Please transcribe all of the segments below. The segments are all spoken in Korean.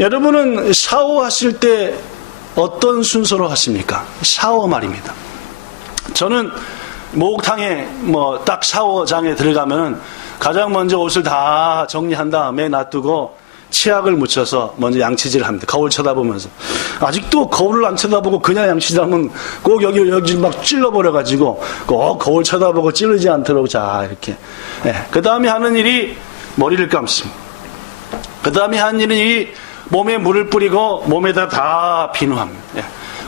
여러분은 샤워하실 때 어떤 순서로 하십니까? 샤워 말입니다. 저는 목욕탕에 딱 샤워장에 들어가면은 가장 먼저 옷을 다 정리한 다음에 놔두고 치약을 묻혀서 먼저 양치질을 합니다. 거울 쳐다보면서. 아직도 거울을 안 쳐다보고 그냥 양치질하면 꼭 여기 막 찔러버려가지고 꼭 거울 쳐다보고 찌르지 않도록 자 이렇게. 그 다음에 하는 일이 머리를 감습니다. 그 다음에 하는 일이 몸에 물을 뿌리고 몸에다 다 비누합니다.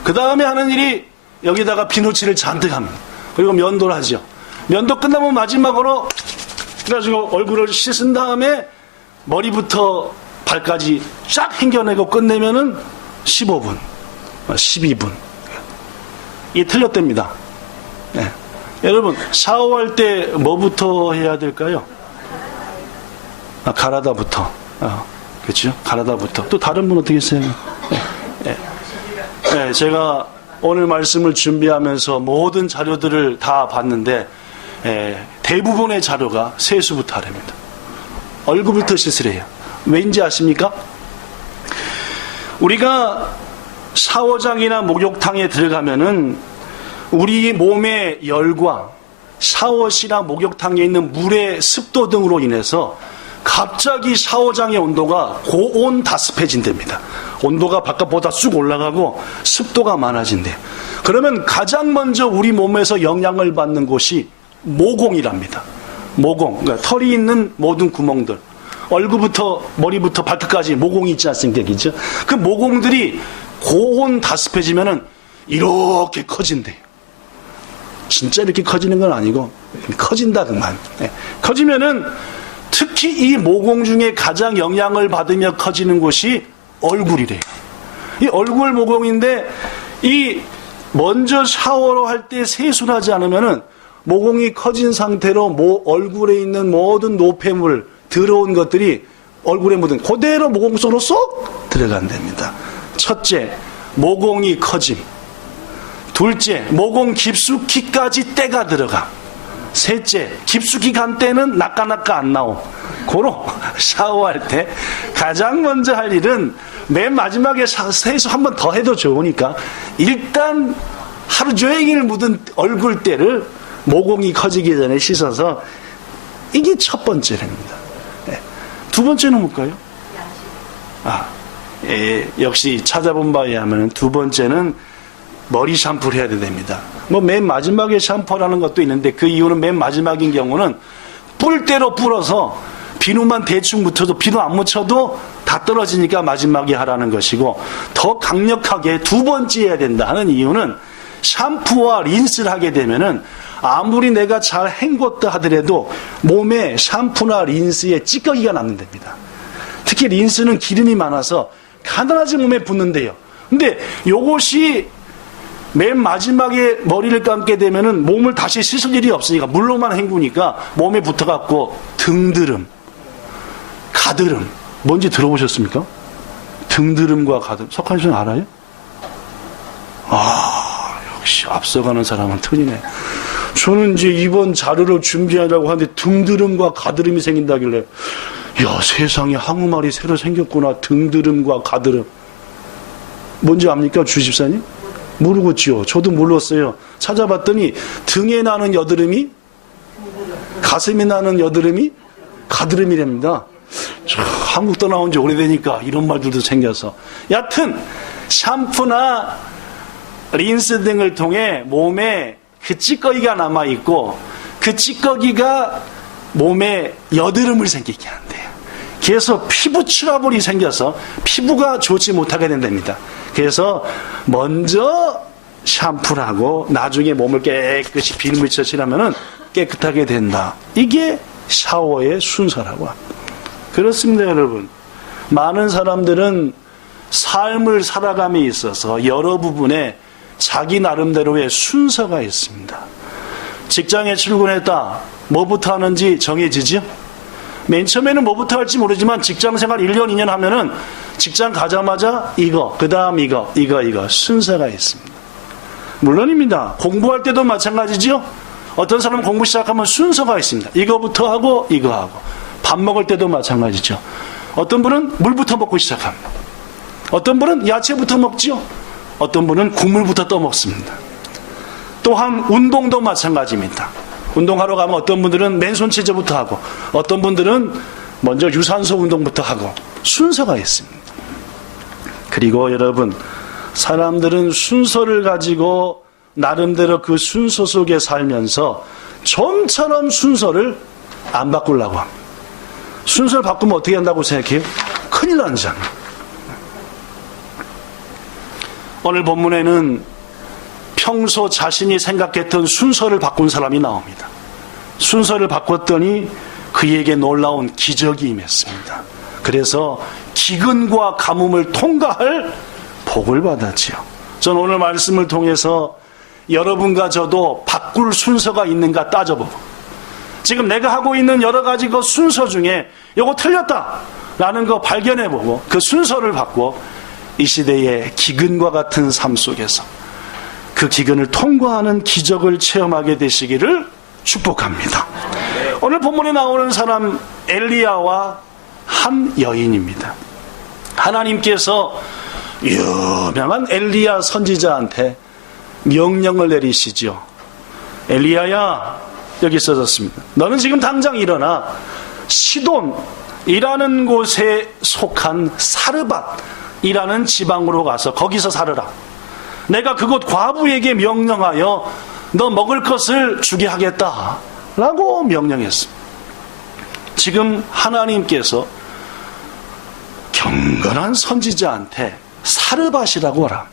그 다음에 하는 일이 여기다가 비누칠을 잔뜩 합니다. 그리고 면도를 하죠. 면도 끝나면 마지막으로 그래가지고 얼굴을 씻은 다음에 머리부터 발까지 쫙 헹겨내고 끝내면은 15분, 12분. 이게 틀렸답니다. 여러분, 샤워할 때 뭐부터 해야 될까요? 가라다부터. 그렇죠? 가라다부터. 또 다른 분 어떻게 했어요? 제가 오늘 말씀을 준비하면서 모든 자료들을 다 봤는데 대부분의 자료가 세수부터 하랍니다. 얼굴부터 씻으래요. 왠지 아십니까? 우리가 샤워장이나 목욕탕에 들어가면은 우리 몸의 열과 샤워실이나 목욕탕에 있는 물의 습도 등으로 인해서 갑자기 샤워장의 온도가 고온 다습해진답니다. 온도가 바깥보다 쑥 올라가고 습도가 많아진대. 그러면 가장 먼저 우리 몸에서 영향을 받는 곳이 모공이랍니다. 모공, 그러니까 털이 있는 모든 구멍들, 얼굴부터 머리부터 발끝까지 모공이 있지 않습니까? 그죠? 그 모공들이 고온 다습해지면은 이렇게 커진대요. 진짜 이렇게 커지는 건 아니고 커진다 그만. 커지면은 특히 이 모공 중에 가장 영향을 받으며 커지는 곳이 얼굴이래요. 이 얼굴 모공인데 이 먼저 샤워를 할 때 세수를 하지 않으면은 모공이 커진 상태로 얼굴에 있는 모든 노폐물, 더러운 것들이 얼굴에 묻은 그대로 모공 속으로 쏙 들어간답니다. 첫째, 모공이 커짐. 둘째, 모공 깊숙이까지 때가 들어가. 셋째, 깊숙이 간 때는 나까나까 안 나옴. 고로 샤워할 때 가장 먼저 할 일은 맨 마지막에 세수 한 번 더 해도 좋으니까 일단 하루 종일 묻은 얼굴 때를 모공이 커지기 전에 씻어서 이게 첫 번째랍니다. 두 번째는 뭘까요? 역시 찾아본 바에 의하면 두 번째는 머리 샴푸를 해야 됩니다. 맨 마지막에 샴푸라는 것도 있는데 그 이유는 맨 마지막인 경우는 뿔대로 불어서 비누만 대충 묻혀도 비누 안 묻혀도 다 떨어지니까 마지막에 하라는 것이고 더 강력하게 두 번째 해야 된다 하는 이유는 샴푸와 린스를 하게 되면은 아무리 내가 잘 헹궜다 하더라도 몸에 샴푸나 린스에 찌꺼기가 남는답니다. 특히 린스는 기름이 많아서 가난하지 몸에 붙는데요. 근데 요것이 맨 마지막에 머리를 감게 되면은 몸을 다시 씻을 일이 없으니까 물로만 헹구니까 몸에 붙어갖고 등드름, 가드름, 뭔지 들어보셨습니까? 등드름과 가드름. 석환 씨는 알아요? 역시 앞서가는 사람은 틀리네. 저는 이제 이번 자료를 준비하려고 하는데 등드름과 가드름이 생긴다길래 야, 세상에 한국말이 새로 생겼구나. 등드름과 가드름. 뭔지 압니까, 주집사님? 모르겠지요. 저도 몰랐어요. 찾아봤더니 등에 나는 여드름이 가슴에 나는 여드름이 가드름이랍니다. 한국 떠나온 지 오래되니까 이런 말들도 생겨서 여하튼 샴푸나 린스 등을 통해 몸에 그 찌꺼기가 남아있고 그 찌꺼기가 몸에 여드름을 생기게 한대요. 그래서 피부 트러블이 생겨서 피부가 좋지 못하게 된답니다. 그래서 먼저 샴푸를 하고 나중에 몸을 깨끗이 비누물쳐 칠하면 깨끗하게 된다. 이게 샤워의 순서라고 합니다. 그렇습니다, 여러분. 많은 사람들은 삶을 살아감에 있어서 여러 부분에 자기 나름대로의 순서가 있습니다. 직장에 출근했다. 뭐부터 하는지 정해지죠? 맨 처음에는 뭐부터 할지 모르지만 직장생활 1년, 2년 하면은 직장 가자마자 이거, 그 다음 이거 순서가 있습니다. 물론입니다. 공부할 때도 마찬가지죠? 어떤 사람은 공부 시작하면 순서가 있습니다. 이거부터 하고 이거 하고. 밥 먹을 때도 마찬가지죠. 어떤 분은 물부터 먹고 시작합니다. 어떤 분은 야채부터 먹지요. 어떤 분은 국물부터 떠먹습니다. 또한 운동도 마찬가지입니다. 운동하러 가면 어떤 분들은 맨손 체조부터 하고 어떤 분들은 먼저 유산소 운동부터 하고 순서가 있습니다. 그리고 여러분, 사람들은 순서를 가지고 나름대로 그 순서 속에 살면서 좀처럼 순서를 안 바꾸려고 합니다. 순서를 바꾸면 어떻게 한다고 생각해요? 큰일 나잖아요. 오늘 본문에는 평소 자신이 생각했던 순서를 바꾼 사람이 나옵니다. 순서를 바꿨더니 그에게 놀라운 기적이 임했습니다. 그래서 기근과 가뭄을 통과할 복을 받았지요. 저는 오늘 말씀을 통해서 여러분과 저도 바꿀 순서가 있는가 따져보고, 지금 내가 하고 있는 여러 가지 그 순서 중에 이거 틀렸다라는 거 발견해보고 그 순서를 바꿔 이 시대의 기근과 같은 삶 속에서 그 기근을 통과하는 기적을 체험하게 되시기를 축복합니다. 오늘 본문에 나오는 사람 엘리야와 한 여인입니다. 하나님께서 유명한 엘리야 선지자한테 명령을 내리시죠. 엘리야야, 여기 써졌습니다. 너는 지금 당장 일어나 시돈이라는 곳에 속한 사르밧이라는 지방으로 가서 거기서 살으라. 내가 그곳 과부에게 명령하여 너 먹을 것을 주게 하겠다 라고 명령했습니다. 지금 하나님께서 경건한 선지자한테 사르밧이라고 하라.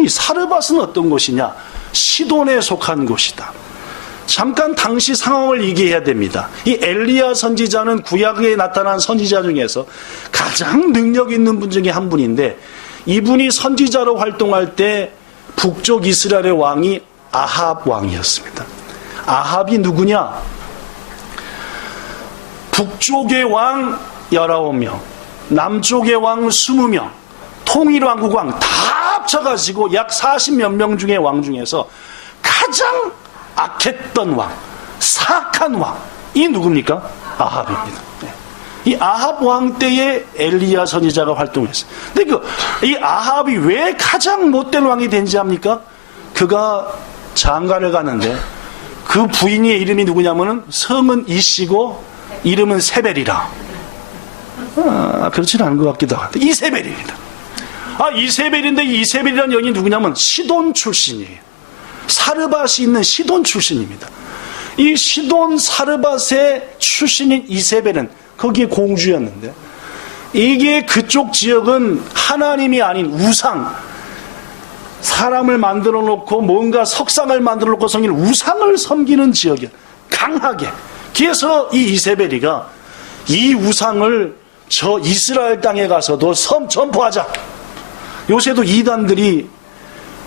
이 사르밧은 어떤 곳이냐? 시돈에 속한 곳이다. 잠깐 당시 상황을 얘기해야 됩니다. 이 엘리야 선지자는 구약에 나타난 선지자 중에서 가장 능력 있는 분 중에 한 분인데, 이분이 선지자로 활동할 때 북쪽 이스라엘의 왕이 아합 왕이었습니다. 아합이 누구냐? 북쪽의 왕 19명, 남쪽의 왕 20명, 통일왕국 왕 다 합쳐가지고 약 40몇 명 중의 왕 중에서 가장 악했던 왕, 사악한 왕이 누굽니까? 아합입니다. 이 아합 왕 때에 엘리야 선지자가 활동했어요. 근데 이 아합이 왜 가장 못된 왕이 된지 압니까? 그가 장가를 가는데 그 부인의 이름이 누구냐면은 성은 이씨고 이름은 세벨이라. 그렇지는 않은 것 같기도 하고 이세벨입니다. 이세벨인데 이세벨이라는 여인이 누구냐면 시돈 출신이에요. 사르밧이 있는 시돈 출신입니다. 이 시돈 사르밧의 출신인 이세벨은 거기에 공주였는데, 이게 그쪽 지역은 하나님이 아닌 우상, 사람을 만들어 놓고 뭔가 석상을 만들어 놓고 섬기는 우상을 섬기는 지역이야. 강하게. 그래서 이 이세벨이가 이 우상을 저 이스라엘 땅에 가서도 전파하자. 요새도 이단들이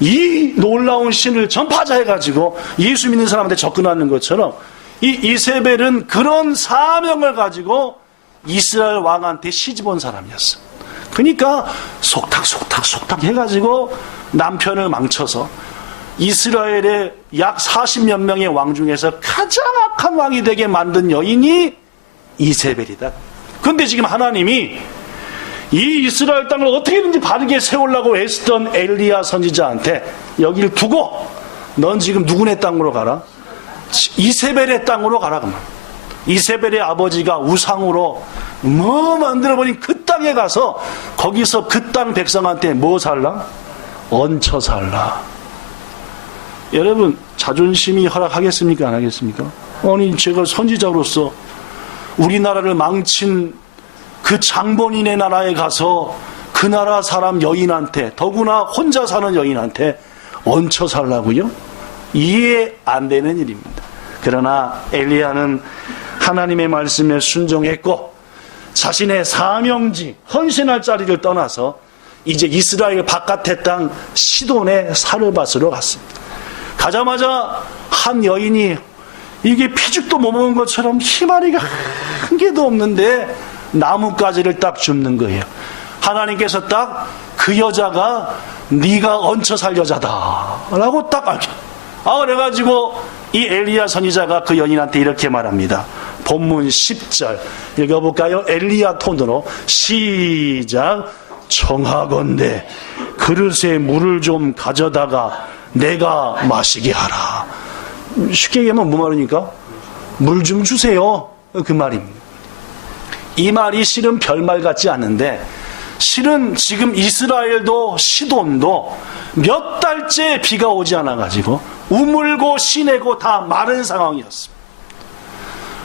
이 놀라운 신을 전파하자 해가지고 예수 믿는 사람한테 접근하는 것처럼 이 이세벨은 그런 사명을 가지고 이스라엘 왕한테 시집온 사람이었어. 그러니까 속닥 해가지고 남편을 망쳐서 이스라엘의 약 40몇 명의 왕 중에서 가장 악한 왕이 되게 만든 여인이 이세벨이다. 그런데 지금 하나님이 이 이스라엘 땅을 어떻게든지 바르게 세우려고 애쓰던 엘리야 선지자한테 여기를 두고 넌 지금 누구네 땅으로 가라? 이세벨의 땅으로 가라. 그러면 이세벨의 아버지가 우상으로 만들어버린 그 땅에 가서 거기서 그 땅 백성한테 뭐 살라? 얹혀 살라. 여러분, 자존심이 허락하겠습니까? 안 하겠습니까? 아니, 제가 선지자로서 우리나라를 망친 그 장본인의 나라에 가서 그 나라 사람 여인한테, 더구나 혼자 사는 여인한테 얹혀 살라고요? 이해 안 되는 일입니다. 그러나 엘리야는 하나님의 말씀에 순종했고 자신의 사명지, 헌신할 자리를 떠나서 이제 이스라엘 바깥의 땅 시돈의 사르밧으로 갔습니다. 가자마자 한 여인이 이게 피죽도 못 먹은 것처럼 희마리가 한 개도 없는데 나뭇가지를 딱 줍는 거예요. 하나님께서 딱 그 여자가 네가 얹혀 살 여자다 라고 딱 알죠. 그래가지고 이 엘리야 선지자가 그 여인한테 이렇게 말합니다. 본문 10절 읽어볼까요? 엘리야 톤으로 시작. 청하건대 그릇에 물을 좀 가져다가 내가 마시게 하라. 쉽게 얘기하면 뭐 말입니까? 물 좀 주세요. 그 말입니다. 이 말이 실은 별말 같지 않은데 실은 지금 이스라엘도 시돈도 몇 달째 비가 오지 않아가지고 우물고 시내고 다 마른 상황이었습니다.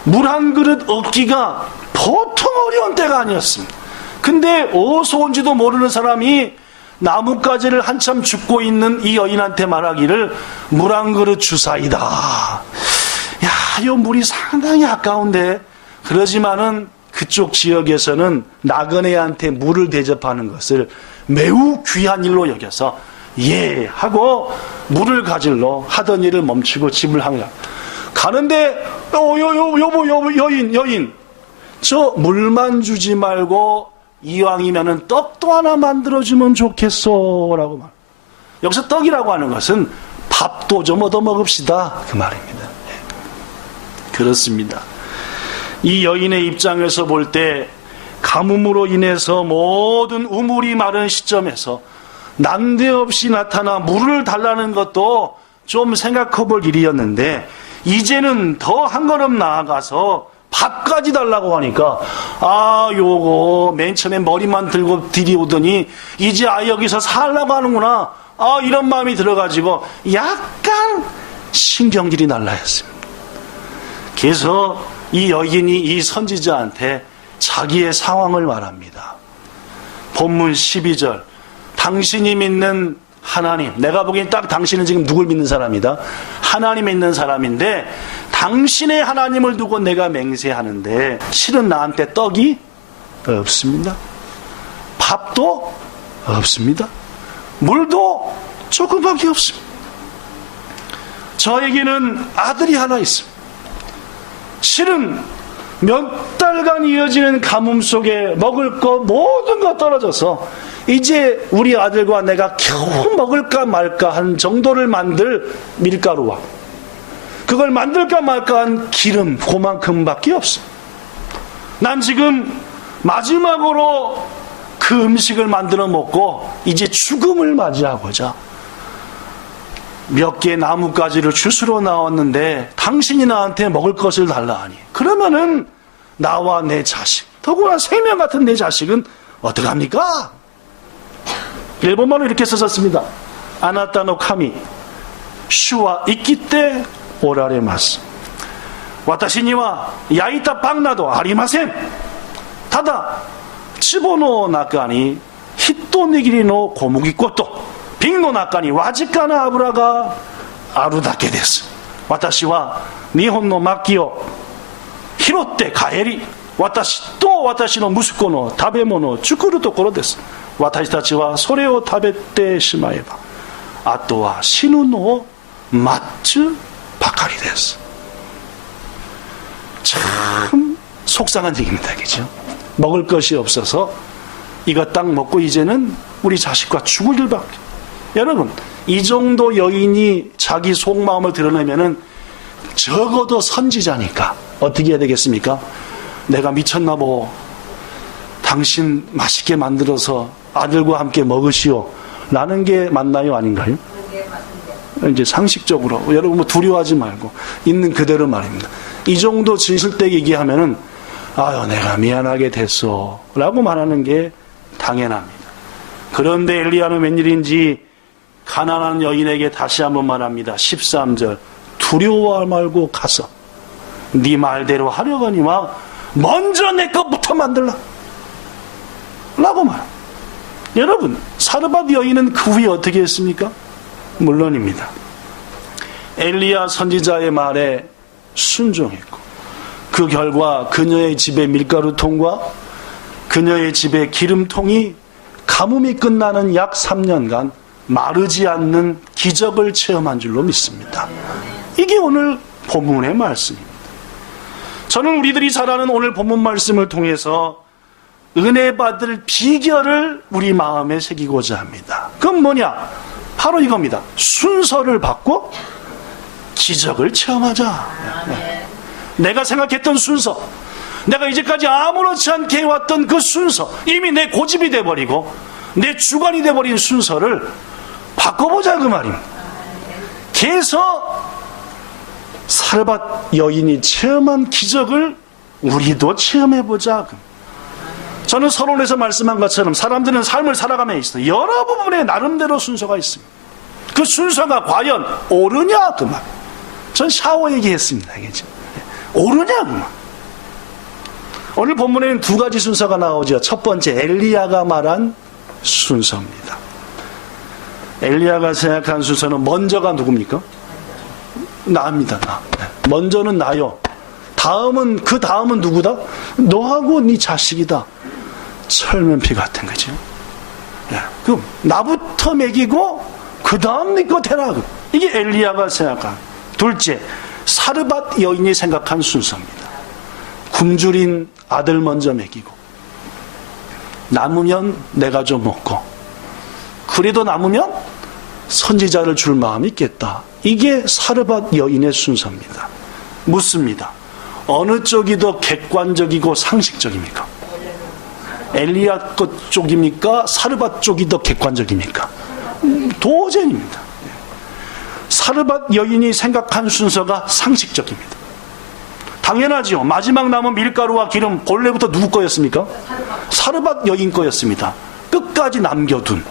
물 한 그릇 얻기가 보통 어려운 때가 아니었습니다. 근데 어디서 온지도 모르는 사람이 나뭇가지를 한참 줍고 있는 이 여인한테 말하기를 물 한 그릇 주사이다. 야, 이 물이 상당히 아까운데. 그러지만은 그쪽 지역에서는 나그네한테 물을 대접하는 것을 매우 귀한 일로 여겨서 예 하고 물을 가질러 하던 일을 멈추고 집을 향해 가는데 여보 여인 저 물만 주지 말고 이왕이면은 떡도 하나 만들어주면 좋겠소 라고 말. 여기서 떡이라고 하는 것은 밥도 좀 얻어 먹읍시다 그 말입니다. 그렇습니다. 이 여인의 입장에서 볼 때 가뭄으로 인해서 모든 우물이 마른 시점에서 난데없이 나타나 물을 달라는 것도 좀 생각해 볼 일이었는데 이제는 더 한 걸음 나아가서 밥까지 달라고 하니까 요거 맨 처음에 머리만 들고 들이오더니 이제 여기서 살라고 하는구나 이런 마음이 들어가지고 약간 신경질이 날라 했습니다. 그래서 이 여인이 이 선지자한테 자기의 상황을 말합니다. 본문 12절 당신이 믿는 하나님, 내가 보기엔 딱 당신은 지금 누굴 믿는 사람이다? 하나님 믿는 사람인데 당신의 하나님을 두고 내가 맹세하는데 실은 나한테 떡이 없습니다. 밥도 없습니다. 물도 조금밖에 없습니다. 저에게는 아들이 하나 있습니다. 실은 몇 달간 이어지는 가뭄 속에 먹을 것 모든 것 떨어져서 이제 우리 아들과 내가 겨우 먹을까 말까 한 정도를 만들 밀가루와 그걸 만들까 말까 한 기름 그만큼밖에 없어. 난 지금 마지막으로 그 음식을 만들어 먹고 이제 죽음을 맞이하고자 몇 개의 나뭇가지를 주스러 나왔는데 당신이 나한테 먹을 것을 달라 하니 그러면은 나와 내 자식 더구나 생명 같은 내 자식은 어떡합니까? 일본말로 이렇게 써졌습니다. 아나타노 카미 슈와 이끼때 오라레마스 와타시니와 야이타 빵나도 아리마센 타다 치보노 나카니 히토 니기리노 고무기 꽃도 빅노 나카니 와지카나 아브라가 아루다케 데스 와타시와 니혼노 마키오 히로떼 가에리 와타시 또 와타시노 무스코노 타베모노 쭈쿠르 토코로 데스 와타시타치와 소레오 타베떼 시마에바 아또와 시누노 마츠 바카리 데스. 참 속상한 얘기입니다. 그죠? 먹을 것이 없어서 이거 딱 먹고 이제는 우리 자식과 죽을 일밖에. 여러분 이 정도 여인이 자기 속마음을 드러내면은 적어도 선지자니까 어떻게 해야 되겠습니까? 내가 미쳤나 보. 당신 맛있게 만들어서 아들과 함께 먹으시오 라는 게 맞나요? 아닌가요? 이제 상식적으로 여러분 뭐 두려워하지 말고 있는 그대로 말입니다. 이 정도 진실되게 얘기하면은 내가 미안하게 됐어 라고 말하는 게 당연합니다. 그런데 엘리야는 웬일인지 가난한 여인에게 다시 한번 말합니다. 13절 두려워하지 말고 가서 네 말대로 하려거니와 먼저 내 것부터 만들라 라고 말. 여러분 사르밧 여인은 그 후에 어떻게 했습니까? 물론입니다. 엘리야 선지자의 말에 순종했고 그 결과 그녀의 집에 밀가루통과 그녀의 집에 기름통이 가뭄이 끝나는 약 3년간 마르지 않는 기적을 체험한 줄로 믿습니다. 이게 오늘 본문의 말씀입니다. 저는 우리들이 잘 아는 오늘 본문 말씀을 통해서 은혜 받을 비결을 우리 마음에 새기고자 합니다. 그건 뭐냐? 바로 이겁니다. 순서를 받고 기적을 체험하자. 내가 생각했던 순서, 내가 이제까지 아무렇지 않게 해왔던 그 순서, 이미 내 고집이 돼버리고 내 주관이 돼버린 순서를 바꿔보자 그 말입니다. 그래서 사르밧 여인이 체험한 기적을 우리도 체험해보자. 저는 서론에서 말씀한 것처럼 사람들은 삶을 살아가며 있어요. 여러 부분에 나름대로 순서가 있습니다. 그 순서가 과연 옳으냐 그 말. 전 샤워 얘기했습니다. 알겠죠? 옳으냐 그 말. 오늘 본문에는 두 가지 순서가 나오죠. 첫 번째 엘리야가 말한 순서입니다. 엘리야가 생각한 순서는 먼저가 누굽니까? 나입니다. 나. 먼저는 나요. 그 다음은 누구다? 너하고 네 자식이다. 철면피 같은 거죠. 그럼 나부터 먹이고 그 다음 네 것 해라. 이게 엘리야가 생각한. 둘째, 사르밧 여인이 생각한 순서입니다. 굶주린 아들 먼저 먹이고 남으면 내가 좀 먹고 그래도 남으면 선지자를 줄 마음이 있겠다. 이게 사르밧 여인의 순서입니다. 묻습니다. 어느 쪽이 더 객관적이고 상식적입니까? 엘리야 것 쪽입니까? 사르밧 쪽이 더 객관적입니까? 도전입니다. 사르밧 여인이 생각한 순서가 상식적입니다. 당연하지요. 마지막 남은 밀가루와 기름 본래부터 누구 거였습니까? 사르밧 여인 거였습니다. 끝까지 남겨둔.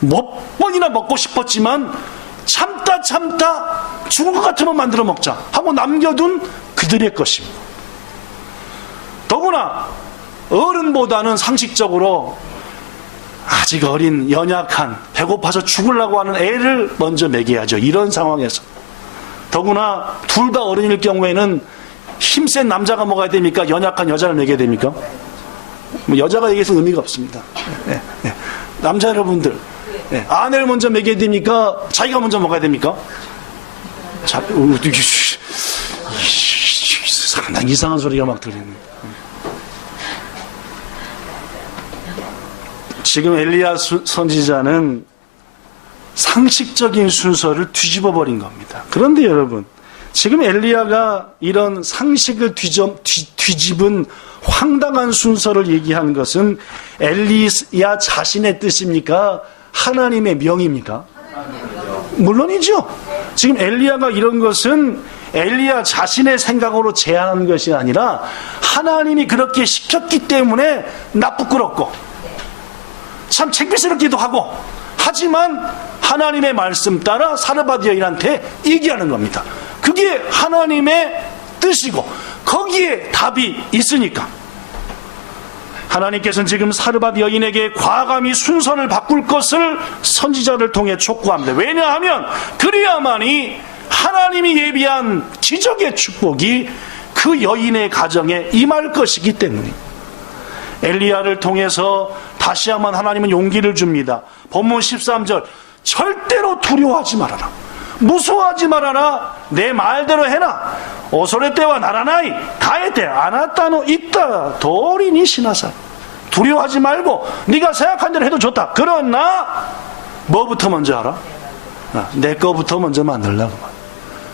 몇 번이나 먹고 싶었지만 참다 죽을 것 같으면 만들어 먹자 하고 남겨둔 그들의 것입니다. 더구나 어른보다는 상식적으로 아직 어린 연약한 배고파서 죽으려고 하는 애를 먼저 먹여야죠. 이런 상황에서 더구나 둘 다 어른일 경우에는 힘센 남자가 먹어야 됩니까? 연약한 여자를 먹여야 됩니까? 여자가 얘기해서 의미가 없습니다. 남자 여러분들 아내를 먼저 먹여야 됩니까? 자기가 먼저 먹어야 됩니까? 상당히 이상한 소리가 막 들리네. 지금 엘리야 선지자는 상식적인 순서를 뒤집어 버린 겁니다. 그런데 여러분, 지금 엘리야가 이런 상식을 뒤집은 황당한 순서를 얘기한 것은 엘리야 자신의 뜻입니까? 하나님의 명입니까? 물론이죠. 지금 엘리야가 이런 것은 엘리야 자신의 생각으로 제안한 것이 아니라 하나님이 그렇게 시켰기 때문에 나 부끄럽고 참 창피스럽기도 하고 하지만 하나님의 말씀 따라 사르밧 여인한테 얘기하는 겁니다. 그게 하나님의 뜻이고 거기에 답이 있으니까 하나님께서는 지금 사르밧 여인에게 과감히 순서를 바꿀 것을 선지자를 통해 촉구합니다. 왜냐하면 그래야만이 하나님이 예비한 기적의 축복이 그 여인의 가정에 임할 것이기 때문에 엘리야를 통해서 다시 한번 하나님은 용기를 줍니다. 본문 13절 절대로 두려워하지 말아라. 무서워하지 말아라. 내 말대로 해라. 오소레 때와 나라나이 다의 때 아나타노 있다 도리니 시나사. 두려워하지 말고 네가 생각한 대로 해도 좋다. 그러나 뭐부터 먼저 알아? 내 거부터 먼저 만들라고.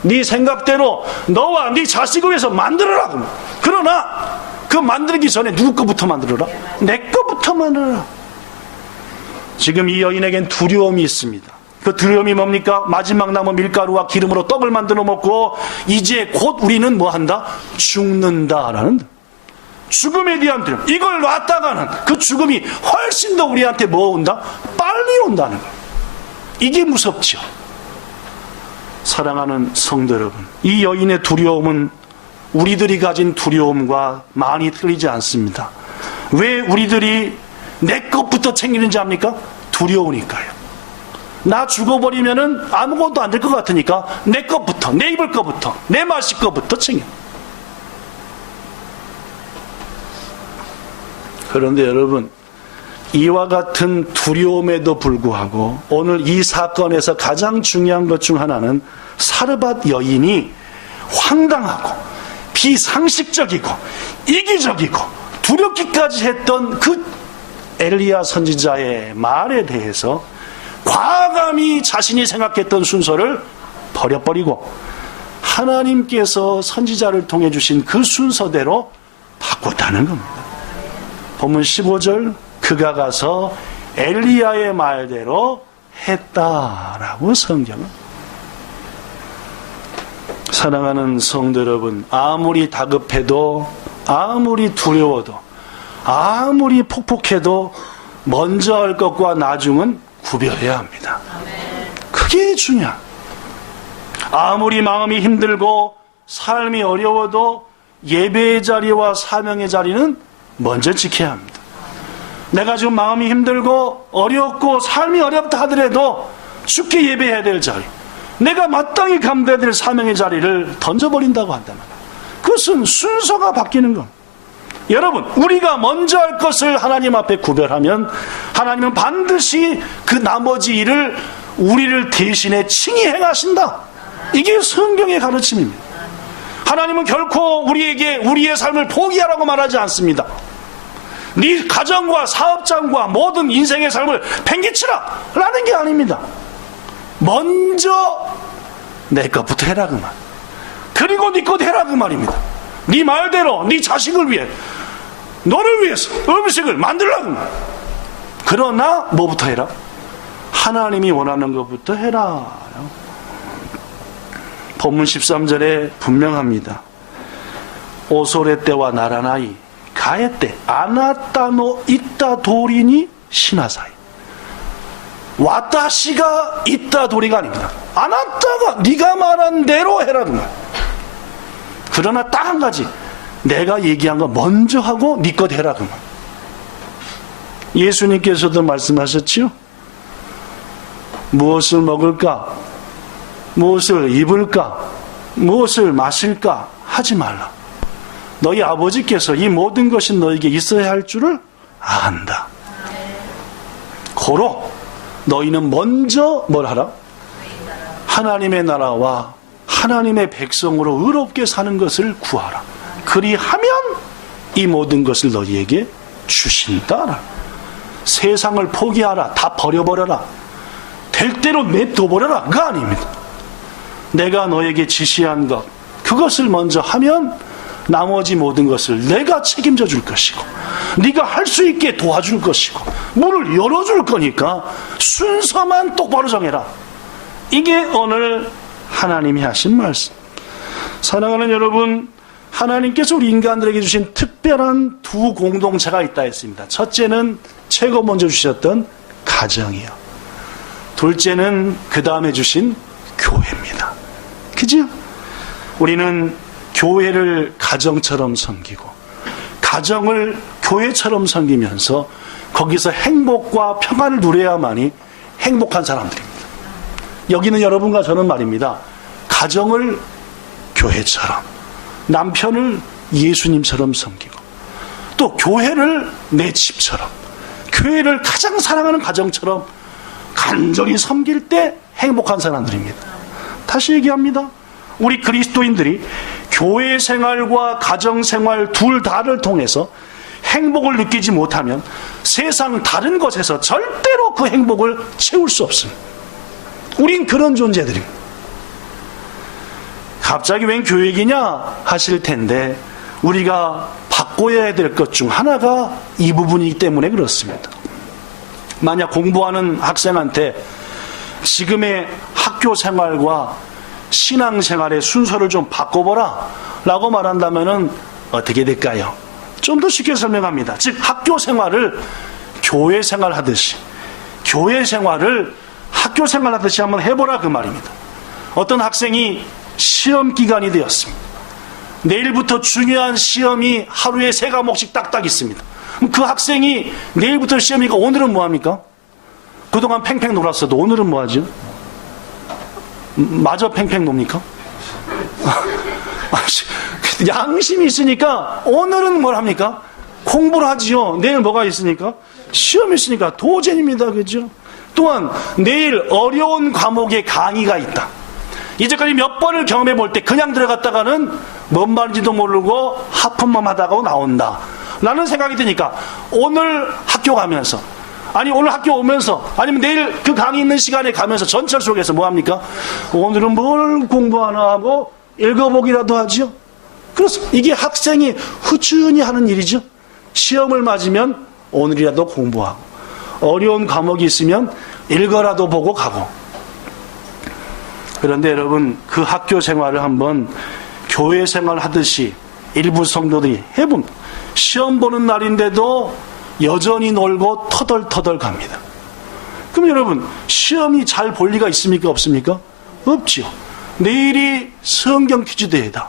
네 생각대로 너와 네 자식을 위해서 만들어라고. 그러나 그 만들기 전에 누구 거부터 만들어라? 내 거부터 만들어라. 지금 이 여인에겐 두려움이 있습니다. 그 두려움이 뭡니까? 마지막 남은 밀가루와 기름으로 떡을 만들어 먹고 이제 곧 우리는 뭐 한다? 죽는다라는 죽음에 대한 두려움. 이걸 놨다가는 그 죽음이 훨씬 더 우리한테 뭐 온다? 빨리 온다는 거예요. 이게 무섭죠. 사랑하는 성도 여러분, 이 여인의 두려움은 우리들이 가진 두려움과 많이 틀리지 않습니다. 왜 우리들이 내 것부터 챙기는지 압니까? 두려우니까요. 나 죽어버리면은 아무것도 안 될 것 같으니까 내 것부터, 내 입을 것부터, 내 마실 것부터 챙겨. 그런데 여러분, 이와 같은 두려움에도 불구하고 오늘 이 사건에서 가장 중요한 것 중 하나는 사르밧 여인이 황당하고 비상식적이고 이기적이고 두렵기까지 했던 그 엘리야 선지자의 말에 대해서 과감히 자신이 생각했던 순서를 버려버리고 하나님께서 선지자를 통해 주신 그 순서대로 바꿨다는 겁니다. 본문 15절 그가 가서 엘리야의 말대로 했다라고 성경은. 사랑하는 성도 여러분, 아무리 다급해도, 아무리 두려워도, 아무리 폭폭해도 먼저 할 것과 나중은 구별해야 합니다. 그게 중요한. 아무리 마음이 힘들고 삶이 어려워도 예배의 자리와 사명의 자리는 먼저 지켜야 합니다. 내가 지금 마음이 힘들고 어렵고 삶이 어렵다 하더라도 죽게 예배해야 될 자리, 내가 마땅히 감당해야 될 사명의 자리를 던져버린다고 한다면 그것은 순서가 바뀌는 겁니다. 여러분, 우리가 먼저 할 것을 하나님 앞에 구별하면 하나님은 반드시 그 나머지 일을 우리를 대신에 친히 행하신다. 이게 성경의 가르침입니다. 하나님은 결코 우리에게 우리의 삶을 포기하라고 말하지 않습니다. 네 가정과 사업장과 모든 인생의 삶을 팽개치라 라는 게 아닙니다. 먼저 내 것부터 해라 그 말. 그리고 네 것 해라 그 말입니다. 네 말대로 네 자식을 위해, 너를 위해서 음식을 만들라고 말. 그러나 뭐부터 해라? 하나님이 원하는 것부터 해라. 본문 13절에 분명합니다. 오소레 때와 나라나이 가에 때 아나타노 있다 도리니 시나사이. 와타시가 있다 도리가 아닙니다. 아나타가 네가 말한 대로 해라 그 말. 그러나 딱 한 가지, 내가 얘기한 거 먼저 하고 네 것 해라 그 말. 예수님께서도 말씀하셨지요. 무엇을 먹을까, 무엇을 입을까, 무엇을 마실까 하지 말라. 너희 아버지께서 이 모든 것이 너에게 있어야 할 줄을 안다. 고로 너희는 먼저 뭘 하라? 하나님의 나라와 하나님의 백성으로 의롭게 사는 것을 구하라. 그리하면 이 모든 것을 너희에게 주신다. 세상을 포기하라. 다 버려버려라. 될 대로 냅둬버려라. 그거 아닙니다. 내가 너에게 지시한 것, 그것을 먼저 하면 나머지 모든 것을 내가 책임져 줄 것이고 네가 할 수 있게 도와줄 것이고 문을 열어줄 거니까 순서만 똑바로 정해라. 이게 오늘 하나님이 하신 말씀. 사랑하는 여러분, 하나님께서 우리 인간들에게 주신 특별한 두 공동체가 있다 했습니다. 첫째는 최고 먼저 주셨던 가정이요, 둘째는 그 다음에 주신 교회입니다. 그죠? 우리는 교회를 가정처럼 섬기고 가정을 교회처럼 섬기면서 거기서 행복과 평안을 누려야만이 행복한 사람들입니다. 여기는 여러분과 저는 말입니다. 가정을 교회처럼, 남편을 예수님처럼 섬기고 또 교회를 내 집처럼, 교회를 가장 사랑하는 가정처럼 간절히 섬길 때 행복한 사람들입니다. 다시 얘기합니다. 우리 그리스도인들이 교회 생활과 가정 생활 둘 다를 통해서 행복을 느끼지 못하면 세상 다른 것에서 절대로 그 행복을 채울 수 없습니다. 우린 그런 존재들입니다. 갑자기 웬 교육이냐 하실 텐데 우리가 바꿔야 될 것 중 하나가 이 부분이기 때문에 그렇습니다. 만약 공부하는 학생한테 지금의 학교 생활과 신앙 생활의 순서를 좀 바꿔보라 라고 말한다면 어떻게 될까요? 좀 더 쉽게 설명합니다. 즉 학교 생활을 교회 생활하듯이, 교회 생활을 학교 생활하듯이 한번 해보라 그 말입니다. 어떤 학생이 시험 기간이 되었습니다. 내일부터 중요한 시험이 하루에 3과목씩 딱딱 있습니다. 그 학생이 내일부터 시험이니까 오늘은 뭐합니까? 그동안 팽팽 놀았어도 오늘은 뭐하죠? 마저 팽팽 놉니까? 양심이 있으니까 오늘은 뭘 합니까? 공부를 하지요. 내일 뭐가 있으니까? 시험이 있으니까 도전입니다. 그죠? 또한 내일 어려운 과목의 강의가 있다. 이제까지 몇 번을 경험해 볼 때 그냥 들어갔다가는 뭔 말인지도 모르고 하품만 하다가 나온다 라는 생각이 드니까 오늘 학교 가면서, 아니 오늘 학교 오면서, 아니면 내일 그 강의 있는 시간에 가면서 전철 속에서 뭐합니까? 오늘은 뭘 공부하나 하고 읽어보기라도 하지요. 그렇습니다. 이게 학생이 후천히 하는 일이죠. 시험을 맞으면 오늘이라도 공부하고, 어려운 과목이 있으면 읽어라도 보고 가고. 그런데 여러분, 그 학교 생활을 한번 교회 생활 하듯이 일부 성도들이 해봅니다. 시험 보는 날인데도 여전히 놀고 터덜터덜 갑니다. 그럼 여러분, 시험이 잘 볼 리가 있습니까? 없습니까? 없지요. 내일이 성경 퀴즈 대회다.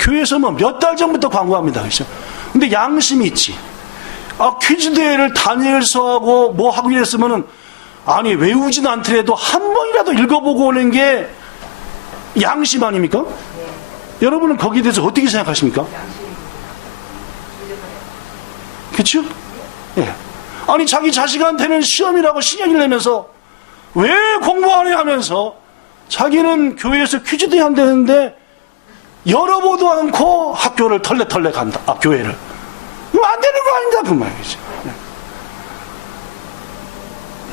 교회에서 뭐 몇 달 전부터 광고합니다. 그렇죠? 근데 양심이 있지. 퀴즈 대회를 다니엘서하고 뭐 하고 이랬으면은, 아니, 외우진 않더라도 한 번이라도 읽어보고 오는 게 양심 아닙니까? 여러분은 거기에 대해서 어떻게 생각하십니까? 그렇죠? 예. 아니, 자기 자식한테는 시험이라고 신경을 내면서 왜 공부 안 해 하면서 자기는 교회에서 퀴즈 대회 한다는데 열어보도 않고 학교를 털레털레 간다. 교회를. 이거 안 되는 거 아닙니다. 그 말이죠.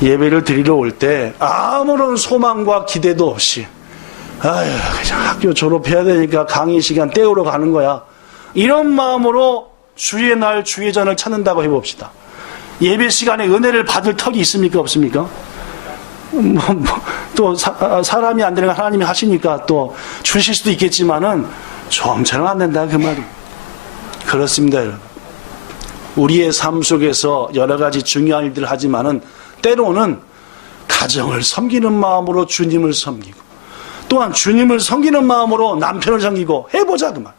예배를 드리러 올 때 아무런 소망과 기대도 없이, 아유, 그냥 학교 졸업해야 되니까 강의 시간 때우러 가는 거야. 이런 마음으로 주의 날, 주의 전을 찾는다고 해봅시다. 예배 시간에 은혜를 받을 턱이 있습니까? 없습니까? 또 사람이 안 되는 거 하나님이 하시니까 또 주실 수도 있겠지만은 좀처럼 안 된다 그 말이. 그렇습니다, 여러분. 우리의 삶 속에서 여러 가지 중요한 일들을 하지만은 때로는 가정을 섬기는 마음으로 주님을 섬기고, 또한 주님을 섬기는 마음으로 남편을 섬기고 해보자 그 말.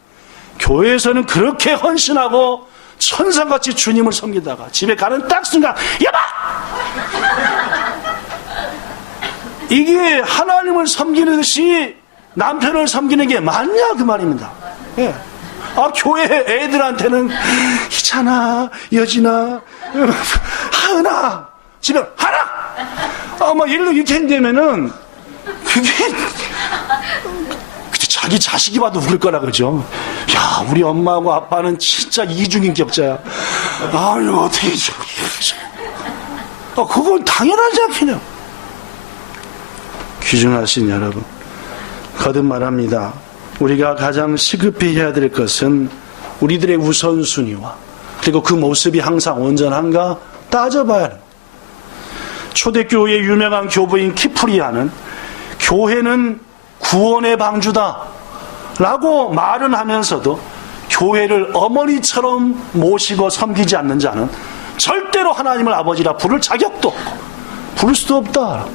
교회에서는 그렇게 헌신하고 천상같이 주님을 섬기다가 집에 가는 딱 순간, 여봐! 이게 하나님을 섬기듯이 남편을 섬기는 게 맞냐 그 말입니다. 예. 교회 애들한테는 희찬아, 여진아, 하은아, 집에 하나! 막 이렇게 한다면은 그게 자기 자식이 봐도 울을 거라 그러죠. 야, 우리 엄마하고 아빠는 진짜 이중인격자야. 아유, 어떻게 그건 당연하지 않겠냐. 귀중하신 여러분, 거듭 말합니다. 우리가 가장 시급히 해야 될 것은 우리들의 우선순위와 그리고 그 모습이 항상 온전한가 따져봐야 합니다. 초대교회의 유명한 교부인 키프리아는 교회는 구원의 방주다 라고 말은 하면서도 교회를 어머니처럼 모시고 섬기지 않는 자는 절대로 하나님을 아버지라 부를 자격도 없고 부를 수도 없다.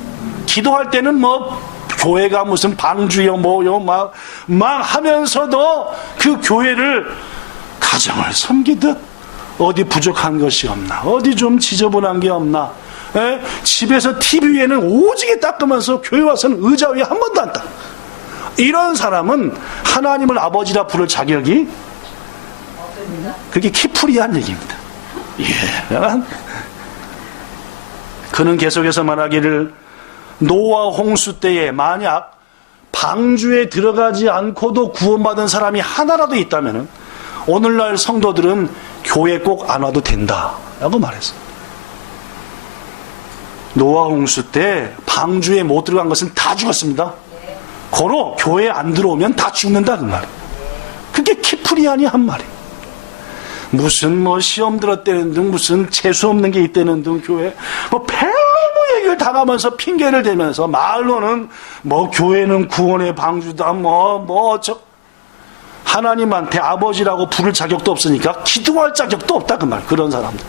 기도할 때는 뭐 교회가 무슨 방주요 뭐요 막 하면서도 그 교회를 가정을 섬기듯 어디 부족한 것이 없나, 어디 좀 지저분한 게 없나, 집에서 TV에는 오지게 닦으면서 교회 와서는 의자 위에 한 번도 안 닦아. 이런 사람은 하나님을 아버지라 부를 자격이, 그게 키프리한 얘기입니다. 예. 그는 계속해서 말하기를, 노아 홍수 때에 만약 방주에 들어가지 않고도 구원받은 사람이 하나라도 있다면 오늘날 성도들은 교회 꼭 안 와도 된다 라고 말했어요. 노아 홍수 때 방주에 못 들어간 것은 다 죽었습니다. 고로 교회에 안 들어오면 다 죽는다 그 말이에요. 그게 키프리안이 한 말이에요. 무슨 뭐 시험 들었다는 등, 무슨 재수 없는 게 있다는 등, 교회 뭐 별로 얘기를 당하면서 핑계를 대면서 말로는 뭐 교회는 구원의 방주다 하나님한테 아버지라고 부를 자격도 없으니까 기도할 자격도 없다 그 말. 그런 사람들,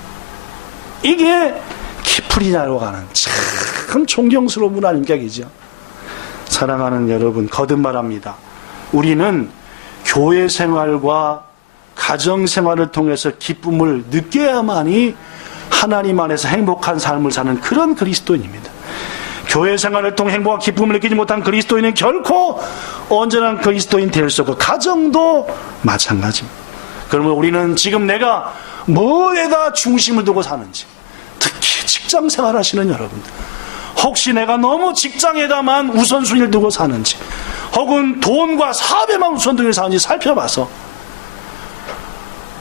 이게 키프리냐로 가는 참 존경스러운 분 아닙니까? 그죠? 사랑하는 여러분, 거듭 말합니다. 우리는 교회 생활과 가정 생활을 통해서 기쁨을 느껴야만이 하나님 안에서 행복한 삶을 사는 그런 그리스도인입니다. 교회 생활을 통해 행복과 기쁨을 느끼지 못한 그리스도인은 결코 온전한 그리스도인 될 수 없고, 가정도 마찬가지입니다. 그러면 우리는 지금 내가 뭐에다 중심을 두고 사는지, 특히 직장 생활 하시는 여러분들, 혹시 내가 너무 직장에다만 우선순위를 두고 사는지, 혹은 돈과 사업에만 우선순위를 사는지 살펴봐서,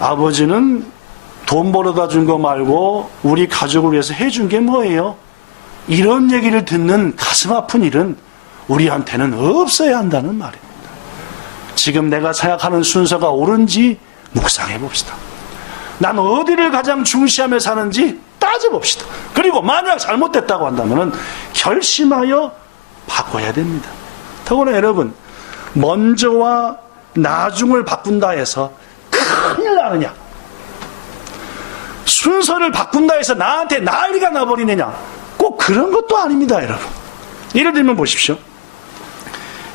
아버지는 돈 벌어다 준 거 말고 우리 가족을 위해서 해준 게 뭐예요? 이런 얘기를 듣는 가슴 아픈 일은 우리한테는 없어야 한다는 말입니다. 지금 내가 생각하는 순서가 옳은지 묵상해 봅시다. 난 어디를 가장 중시하며 사는지 딱 따져봅시다. 그리고 만약 잘못됐다고 한다면 결심하여 바꿔야 됩니다. 더구나 여러분, 먼저와 나중을 바꾼다 해서 큰일 나느냐, 순서를 바꾼다 해서 나한테 난리가 나버리느냐, 꼭 그런 것도 아닙니다. 여러분, 예를 들면 보십시오.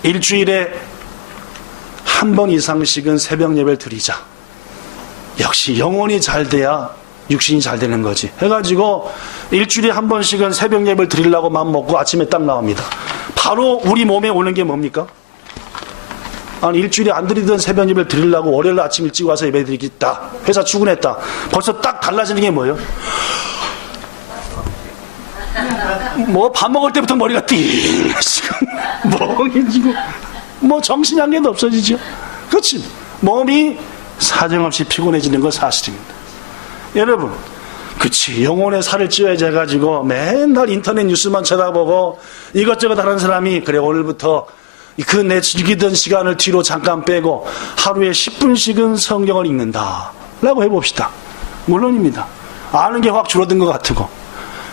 일주일에 한 번 이상씩은 새벽 예배를 드리자. 역시 영혼이 잘 돼야 육신이 잘 되는 거지 해가지고 일주일에 한 번씩은 새벽 예배를 드리려고 마음 먹고 아침에 딱 나옵니다. 바로 우리 몸에 오는 게 뭡니까? 아니, 일주일에 안 드리던 새벽 예배를 드리려고 월요일 아침 일찍 와서 예배 드리겠다, 회사 출근했다, 벌써 딱 달라지는 게 뭐예요? 뭐 밥 먹을 때부터 머리가 띵 멍해지고 뭐 정신이 한 개도 없어지죠. 그렇지, 몸이 사정없이 피곤해지는 건 사실입니다. 여러분, 그치, 영혼의 살을 찌워야지 해가지고 맨날 인터넷 뉴스만 쳐다보고 이것저것 하는 사람이, 그래 오늘부터 그 내 즐기던 시간을 뒤로 잠깐 빼고 하루에 10분씩은 성경을 읽는다 라고 해봅시다. 물론입니다. 아는 게 확 줄어든 것 같고,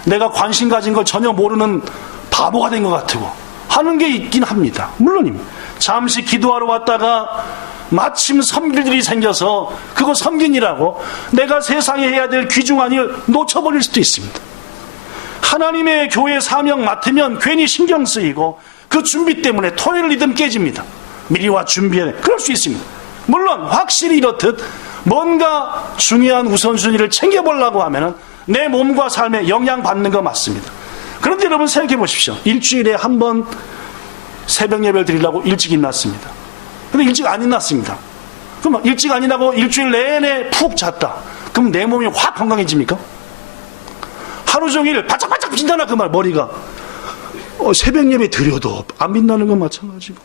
내가 관심 가진 걸 전혀 모르는 바보가 된 것 같고 하는 게 있긴 합니다. 물론입니다. 잠시 기도하러 왔다가 마침 섬길 일이 생겨서 그거 섬긴이라고 내가 세상에 해야 될 귀중한 일 놓쳐버릴 수도 있습니다. 하나님의 교회 사명 맡으면 괜히 신경 쓰이고 그 준비 때문에 토요일 리듬 깨집니다. 미리 와 준비해. 그럴 수 있습니다. 물론 확실히 이렇듯 뭔가 중요한 우선순위를 챙겨보려고 하면 내 몸과 삶에 영향받는 거 맞습니다. 그런데 여러분 생각해 보십시오. 일주일에 한 번 새벽 예배를 드리려고 일찍 일어났습니다. 근데 일찍 안 일어났습니다. 그럼 일찍 안 일어나고 일주일 내내 푹 잤다. 그럼 내 몸이 확 건강해집니까? 하루 종일 바짝바짝 빛나나 그 말, 머리가. 새벽 예배 드려도 안 빛나는 건 마찬가지고,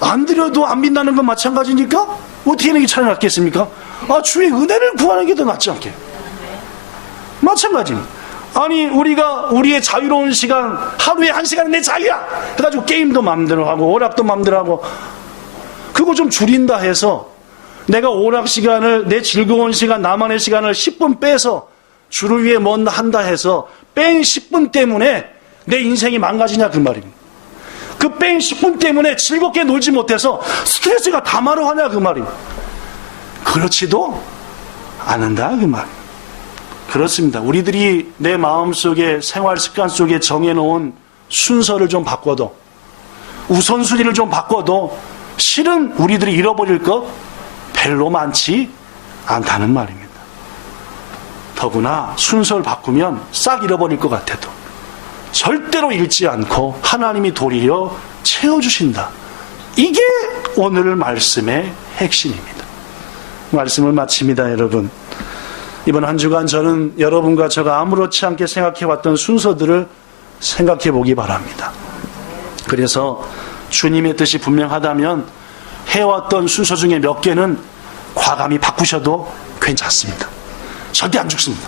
안 드려도 안 빛나는 건 마찬가지니까 어떻게 하는 게 차라리 낫겠습니까? 주의 은혜를 구하는 게 더 낫지 않게. 마찬가지입니다. 아니, 우리가 우리의 자유로운 시간, 하루에 1시간은 내 자유야 해가지고 게임도 마음대로 하고 오락도 마음대로 하고, 그거 좀 줄인다 해서 내가 오락 시간을, 내 즐거운 시간, 나만의 시간을 10분 빼서 주를 위해 뭔 한다 해서 뺀 10분 때문에 내 인생이 망가지냐 그 말입니다. 그 뺀 10분 때문에 즐겁게 놀지 못해서 스트레스가 다마로 하냐 그 말입니다. 그렇지도 않는다 그 말입니다. 그렇습니다. 우리들이 내 마음속에, 생활 습관 속에 정해놓은 순서를 좀 바꿔도, 우선순위를 좀 바꿔도 실은 우리들이 잃어버릴 것 별로 많지 않다는 말입니다. 더구나 순서를 바꾸면 싹 잃어버릴 것 같아도 절대로 잃지 않고 하나님이 도리어 채워주신다. 이게 오늘 말씀의 핵심입니다. 말씀을 마칩니다. 여러분, 이번 한 주간 저는 여러분과 제가 아무렇지 않게 생각해왔던 순서들을 생각해 보기 바랍니다. 그래서 주님의 뜻이 분명하다면 해왔던 순서 중에 몇 개는 과감히 바꾸셔도 괜찮습니다. 절대 안 죽습니다.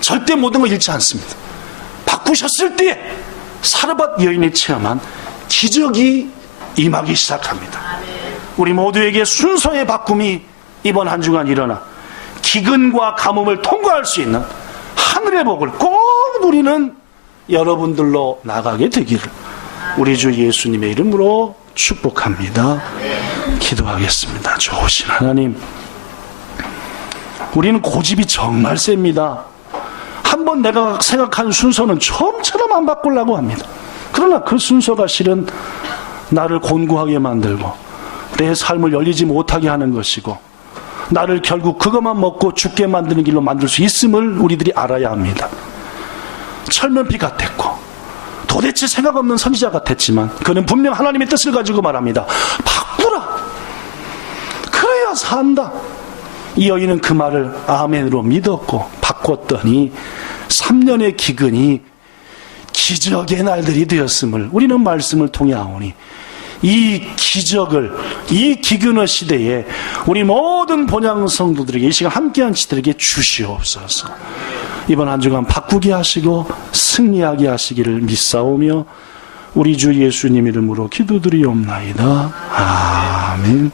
절대 모든 걸 잃지 않습니다. 바꾸셨을 때 사르밧 여인이 체험한 기적이 임하기 시작합니다. 우리 모두에게 순서의 바꿈이 이번 한 주간 일어나 기근과 가뭄을 통과할 수 있는 하늘의 복을 꼭 누리는 여러분들로 나가게 되기를 우리 주 예수님의 이름으로 축복합니다. 기도하겠습니다. 좋으신 하나님, 우리는 고집이 정말 셉니다. 한번 내가 생각한 순서는 처음처럼 안 바꾸려고 합니다. 그러나 그 순서가 실은 나를 곤고하게 만들고 내 삶을 열리지 못하게 하는 것이고, 나를 결국 그것만 먹고 죽게 만드는 길로 만들 수 있음을 우리들이 알아야 합니다. 철면피 같았고 도대체 생각 없는 선지자 같았지만 그는 분명 하나님의 뜻을 가지고 말합니다. 바꾸라. 그래야 산다. 이 여인은 그 말을 아멘으로 믿었고 바꿨더니 3년의 기근이 기적의 날들이 되었음을 우리는 말씀을 통해 아오니, 이 기적을, 이 기근의 시대에 우리 모든 본향 성도들에게, 이 시간 함께한 지들에게 주시옵소서. 이번 한 주간 바꾸게 하시고 승리하게 하시기를 믿사오며 우리 주 예수님 이름으로 기도드리옵나이다. 아멘.